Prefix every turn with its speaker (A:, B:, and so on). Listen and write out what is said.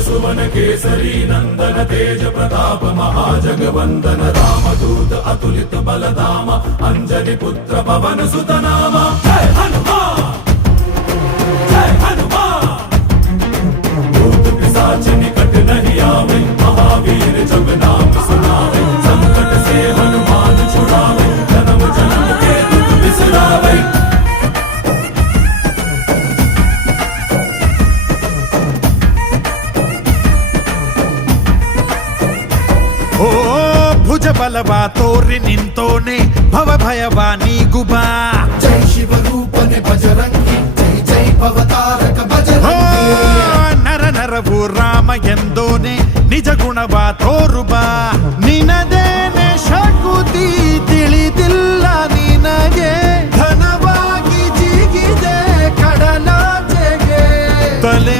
A: सुवन केसरी नन्दन तेज प्रताप महाजगवन्दन रामदूत अतुलित बलधाम अञ्जलि पुत्र पवन सुत नाम जय हनुमान जय हनुमान भूत पिशाच निकट नहीं आवे महावीर जब नाम सुनावे संकट से हनुमान छुड़ावे जन्म जन्म के दुख बिसरावे
B: ಓ ಭುಜ ಬಲವ ತೋರಿ ನಿಂತೋನೆ ಭವ ಭಯವ ನೀಗುಬಾ
C: ಜೈ ಶಿವರೂಪನೆ ಬಜರಂಗಿ ಜೈ ಜೈ ಭವತಾರಕ
B: ಬಜರಂಗಿ ನರ ನರವು ರಾಮ ಎಂದೋನೆ ನಿಜ ಗುಣವ ತೋರುಬಾ
D: ನಿನದೇನೆ ಶಕುತಿ ತಿಳಿದಿಲ್ಲ ನಿನಗೆ ಧನವಾಗಿ ಜೀಗಿದೆ ಕಡಲಾಚೆಗೆ
B: ತಲೆ